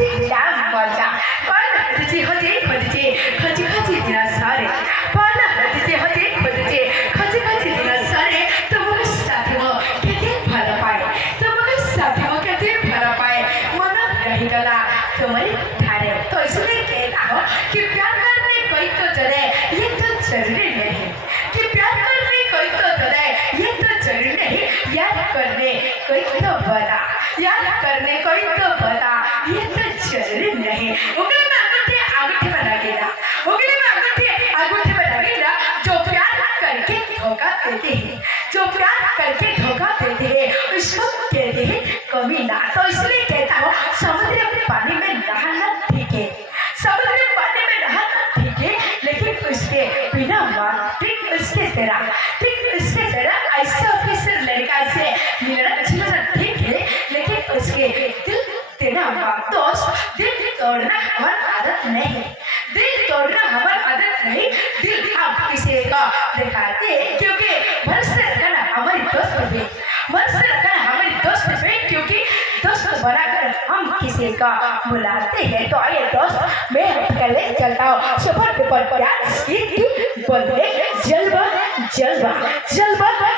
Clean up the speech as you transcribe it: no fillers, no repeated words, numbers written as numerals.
क्या मजा पण तुझे होते खोजचे खची खची दिना सारे पण तुझे होते खोजचे खची खची दिना सारे तुमको साथी वो केते भर पाए तुमको साथी वो केते भर पाए मन रही गला तुम्हारी ठाने तो इसलिए कहता हूँ कि प्यार करने कोई तो चले ये तो जरूरी नहीं कि प्यार करने कोई तो चले ये तो जरूरी नहीं याद करने कोई तो बता याद करने कोई तो बता ये तो जरूरी नहीं उंगली में अंगूठे बना देना उंगली में अंगूठे बना देना जो प्यार करके धोखा देते हैं जो प्यार करके धोखा देते हैं उसको कहते हैं कमी ना तो इसलिए कहता हूँ समुद्र पानी में नहाना ठीक है समुद्र पानी में नहाना ठीक है लेकिन उसके बिना मार ठीक उसके तरह ऐसे ऑफिसर लड़का से मिलना जुलना ठीक है लेकिन उसके दिल तेरा दोस्त दिल तोड़ना हमारी आदत नहीं दिल तोड़ना हमारी आदत नहीं दिल हम किसी का दिखाते क्योंकि भरोसा रखना हमारी दोस्त पे भरोसा रखना हमारी दोस्त पे क्योंकि दोस्त बनाकर हम किसी का बुलाते हैं तो आइए दोस्त मैं पहले चलता हूँ सुपर डुपर प्यार बोलते जलवा जलवा जलवा